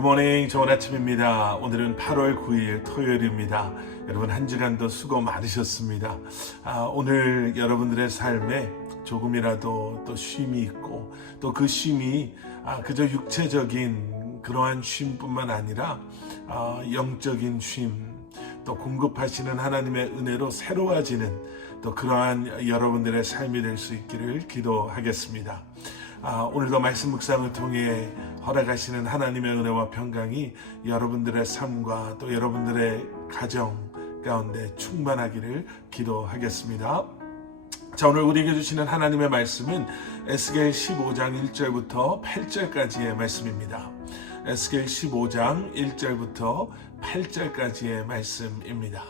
굿모닝, 좋은 아침입니다. 오늘은 8월 9일 토요일입니다. 여러분 한 주간도 수고 많으셨습니다. 오늘 여러분들의 삶에 조금이라도 또 쉼이 있고 또 그 쉼이 그저 육체적인 그러한 쉼뿐만 아니라 영적인 쉼, 또 공급하시는 하나님의 은혜로 새로워지는 또 그러한 여러분들의 삶이 될 수 있기를 기도하겠습니다. 오늘도 말씀 묵상을 통해 허락하시는 하나님의 은혜와 평강이 여러분들의 삶과 또 여러분들의 가정 가운데 충만하기를 기도하겠습니다. 자, 오늘 우리에게 주시는 하나님의 말씀은 에스겔 15장 1절부터 8절까지의 말씀입니다. 에스겔 15장 1절부터 8절까지의 말씀입니다.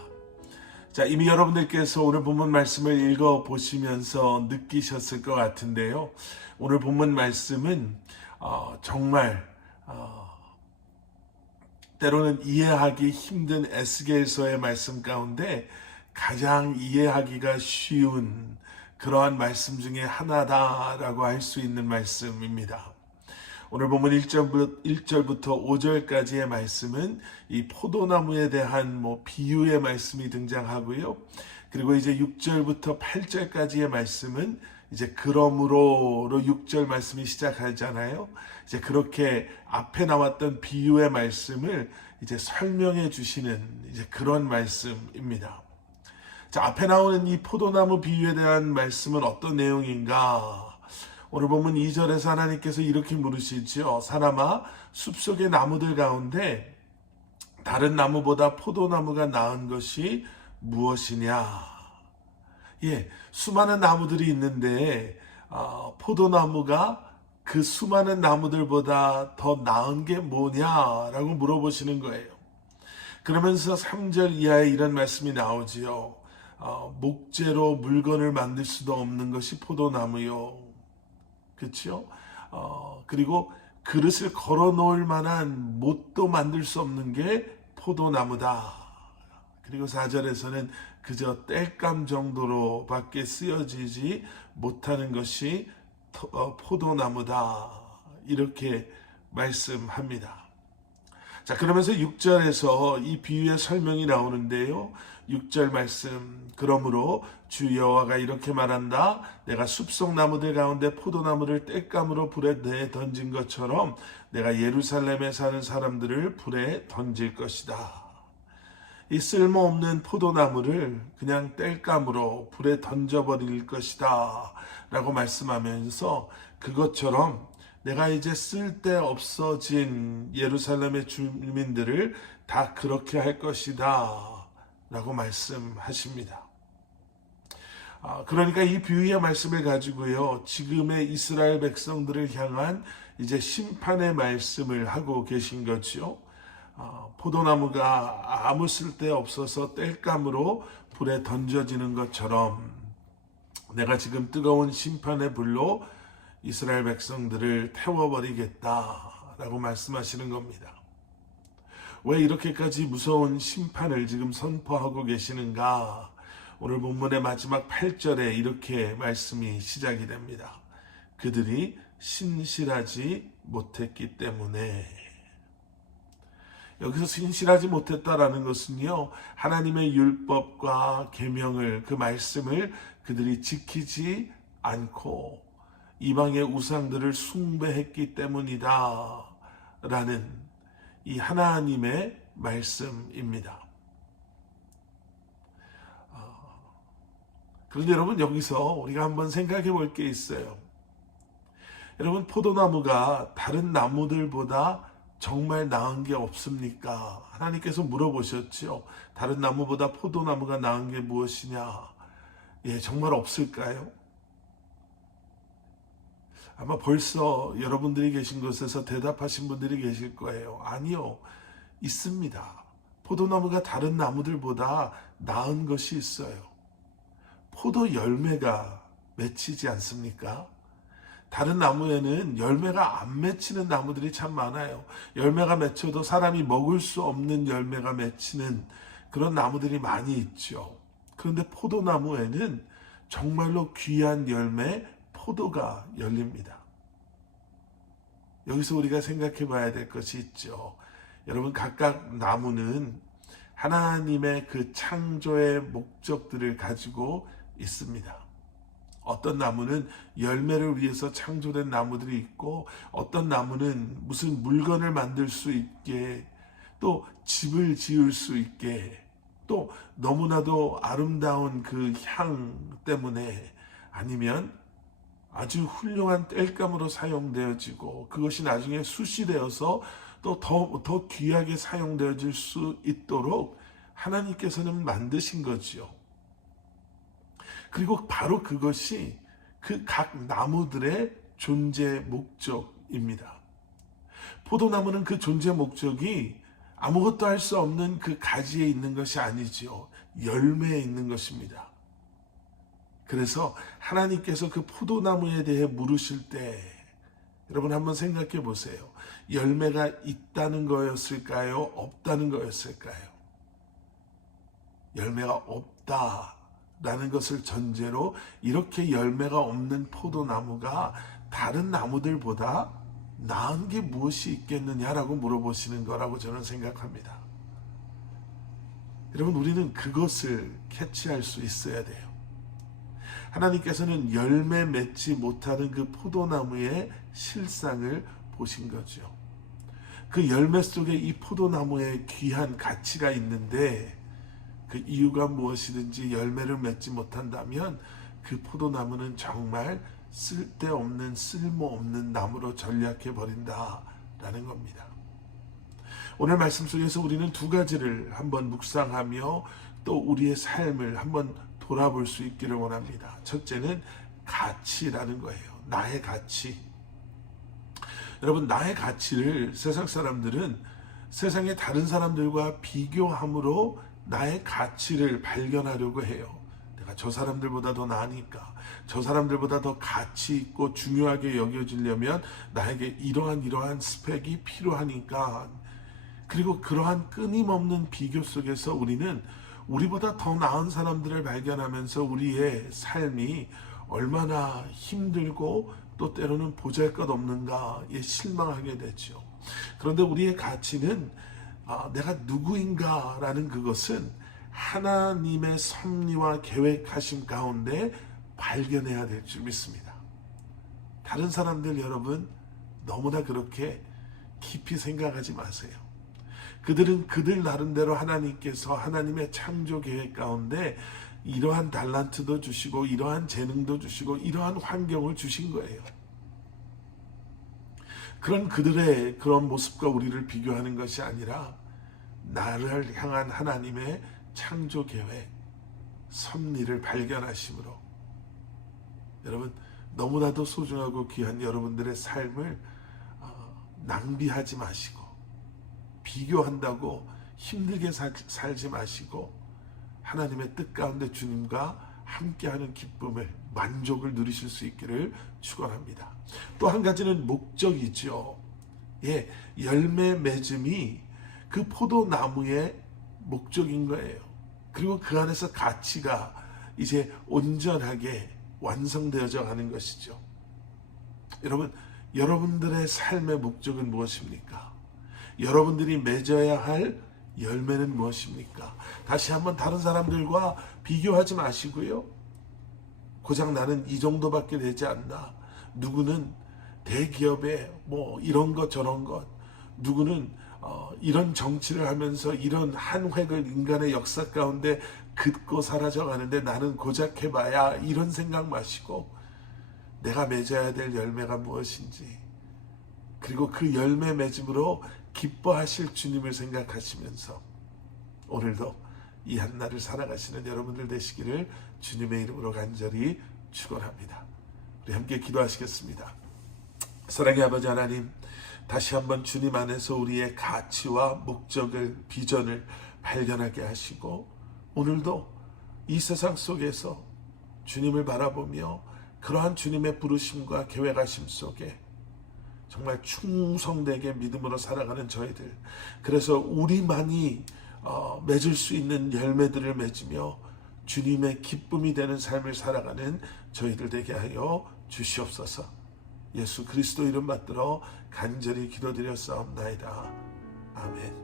자, 이미 여러분들께서 오늘 본문 말씀을 읽어보시면서 느끼셨을 것 같은데요. 오늘 본문 말씀은 정말 때로는 이해하기 힘든 에스겔서의 말씀 가운데 가장 이해하기가 쉬운 그러한 말씀 중에 하나다라고 할 수 있는 말씀입니다. 오늘 본문 1절부터 5절까지의 말씀은 이 포도나무에 대한 비유의 말씀이 등장하고요. 그리고 이제 6절부터 8절까지의 말씀은 이제 그러므로로 6절 말씀이 시작하잖아요. 이제 그렇게 앞에 나왔던 비유의 말씀을 이제 설명해 주시는 이제 그런 말씀입니다. 자, 앞에 나오는 이 포도나무 비유에 대한 말씀은 어떤 내용인가? 오늘 보면 2절에서 하나님께서 이렇게 물으시죠. 사람아, 숲속의 나무들 가운데 다른 나무보다 포도나무가 나은 것이 무엇이냐? 수많은 나무들이 있는데 포도나무가 그 수많은 나무들보다 더 나은 게 뭐냐라고 물어보시는 거예요. 그러면서 3절 이하에 이런 말씀이 나오지요. 목재로 물건을 만들 수도 없는 것이 포도나무요. 그렇죠? 그리고 그릇을 걸어 놓을 만한 못도 만들 수 없는 게 포도나무다. 그리고 4절에서는 그저 땔감 정도로밖에 쓰여지지 못하는 것이 포도나무다. 이렇게 말씀합니다. 자, 그러면서 6절에서 이 비유의 설명이 나오는데요. 6절 말씀, 그러므로 주 여호와가 이렇게 말한다. 내가 숲속 나무들 가운데 포도나무를 땔감으로 불에 내 던진 것처럼 내가 예루살렘에 사는 사람들을 불에 던질 것이다. 이 쓸모없는 포도나무를 그냥 땔감으로 불에 던져버릴 것이다 라고 말씀하면서 그것처럼 내가 이제 쓸데없어진 예루살렘의 주민들을 다 그렇게 할 것이다 라고 말씀하십니다. 그러니까 이 비유의 말씀을 가지고요, 지금의 이스라엘 백성들을 향한 이제 심판의 말씀을 하고 계신 거죠. 포도나무가 아무 쓸데 없어서 땔감으로 불에 던져지는 것처럼 내가 지금 뜨거운 심판의 불로 이스라엘 백성들을 태워버리겠다라고 말씀하시는 겁니다. 왜 이렇게까지 무서운 심판을 지금 선포하고 계시는가? 오늘 본문의 마지막 8절에 이렇게 말씀이 시작이 됩니다. 그들이 신실하지 못했기 때문에. 여기서 신실하지 못했다라는 것은요, 하나님의 율법과 계명을, 그 말씀을 그들이 지키지 않고 이방의 우상들을 숭배했기 때문이다 라는 이 하나님의 말씀입니다. 그런데 여러분, 여기서 우리가 한번 생각해 볼 게 있어요. 여러분, 포도나무가 다른 나무들보다 정말 나은 게 없습니까? 하나님께서 물어보셨죠. 다른 나무보다 포도나무가 나은 게 무엇이냐? 정말 없을까요? 아마 벌써 여러분들이 계신 곳에서 대답하신 분들이 계실 거예요. 아니요, 있습니다. 포도나무가 다른 나무들보다 나은 것이 있어요. 포도 열매가 맺히지 않습니까? 다른 나무에는 열매가 안 맺히는 나무들이 참 많아요. 열매가 맺혀도 사람이 먹을 수 없는 열매가 맺히는 그런 나무들이 많이 있죠. 그런데 포도나무에는 정말로 귀한 열매, 포도가 열립니다. 여기서 우리가 생각해 봐야 될 것이 있죠. 여러분, 각각 나무는 하나님의 그 창조의 목적들을 가지고 있습니다. 어떤 나무는 열매를 위해서 창조된 나무들이 있고, 어떤 나무는 무슨 물건을 만들 수 있게, 또 집을 지을 수 있게, 또 너무나도 아름다운 그 향 때문에, 아니면 아주 훌륭한 땔감으로 사용되어지고, 그것이 나중에 숯이 되어서 또 더 귀하게 사용되어질 수 있도록 하나님께서는 만드신 거지요. 그리고 바로 그것이 그 각 나무들의 존재 목적입니다. 포도나무는 그 존재 목적이 아무것도 할 수 없는 그 가지에 있는 것이 아니지요. 열매에 있는 것입니다. 그래서 하나님께서 그 포도나무에 대해 물으실 때, 여러분 한번 생각해 보세요. 열매가 있다는 거였을까요? 없다는 거였을까요? 열매가 없다라는 것을 전제로 이렇게 열매가 없는 포도나무가 다른 나무들보다 나은 게 무엇이 있겠느냐라고 물어보시는 거라고 저는 생각합니다. 여러분, 우리는 그것을 캐치할 수 있어야 돼요. 하나님께서는 열매 맺지 못하는 그 포도나무의 실상을 보신 거죠. 그 열매 속에 이 포도나무의 귀한 가치가 있는데, 그 이유가 무엇이든지 열매를 맺지 못한다면 그 포도나무는 정말 쓸데없는, 쓸모없는 나무로 전락해 버린다라는 겁니다. 오늘 말씀 속에서 우리는 두 가지를 한번 묵상하며 또 우리의 삶을 한번 돌아볼 수 있기를 원합니다. 첫째는 가치라는 거예요. 나의 가치. 여러분, 나의 가치를 세상 사람들은 세상의 다른 사람들과 비교함으로 나의 가치를 발견하려고 해요. 내가 저 사람들보다 더 나으니까, 저 사람들보다 더 가치 있고 중요하게 여겨지려면 나에게 이러한 스펙이 필요하니까. 그리고 그러한 끊임없는 비교 속에서 우리는 우리보다 더 나은 사람들을 발견하면서 우리의 삶이 얼마나 힘들고 또 때로는 보잘것없는가에 실망하게 되죠. 그런데 우리의 가치는 내가 누구인가라는 그것은 하나님의 섭리와 계획하심 가운데 발견해야 될 줄 믿습니다. 다른 사람들 여러분 너무나 그렇게 깊이 생각하지 마세요. 그들은 그들 나름대로 하나님께서 하나님의 창조 계획 가운데 이러한 달란트도 주시고 이러한 재능도 주시고 이러한 환경을 주신 거예요. 그런 그들의 그런 모습과 우리를 비교하는 것이 아니라 나를 향한 하나님의 창조 계획, 섭리를 발견하심으로 여러분 너무나도 소중하고 귀한 여러분들의 삶을 낭비하지 마시고 비교한다고 힘들게 살지 마시고 하나님의 뜻 가운데 주님과 함께하는 기쁨을, 만족을 누리실 수 있기를 축원합니다. 또 한 가지는 목적이죠. 열매 맺음이 그 포도나무의 목적인 거예요. 그리고 그 안에서 가치가 이제 온전하게 완성되어져 가는 것이죠. 여러분, 여러분들의 삶의 목적은 무엇입니까? 여러분들이 맺어야 할 열매는 무엇입니까? 다시 한번 다른 사람들과 비교하지 마시고요. 고작 나는 이 정도밖에 되지 않나. 누구는 대기업에 뭐 이런 것 저런 것, 누구는 이런 정치를 하면서 이런 한 획을 인간의 역사 가운데 긋고 사라져 가는데 나는 고작 해봐야, 이런 생각 마시고 내가 맺어야 될 열매가 무엇인지, 그리고 그 열매 맺음으로 기뻐하실 주님을 생각하시면서 오늘도 이 한날을 살아가시는 여러분들 되시기를 주님의 이름으로 간절히 축원합니다. 우리 함께 기도하시겠습니다. 사랑의 아버지 하나님, 다시 한번 주님 안에서 우리의 가치와 목적을, 비전을 발견하게 하시고 오늘도 이 세상 속에서 주님을 바라보며 그러한 주님의 부르심과 계획하심 속에 정말 충성되게 믿음으로 살아가는 저희들, 그래서 우리만이 맺을 수 있는 열매들을 맺으며 주님의 기쁨이 되는 삶을 살아가는 저희들 되게 하여 주시옵소서. 예수 그리스도 이름 받들어 간절히 기도드렸사옵나이다. 아멘.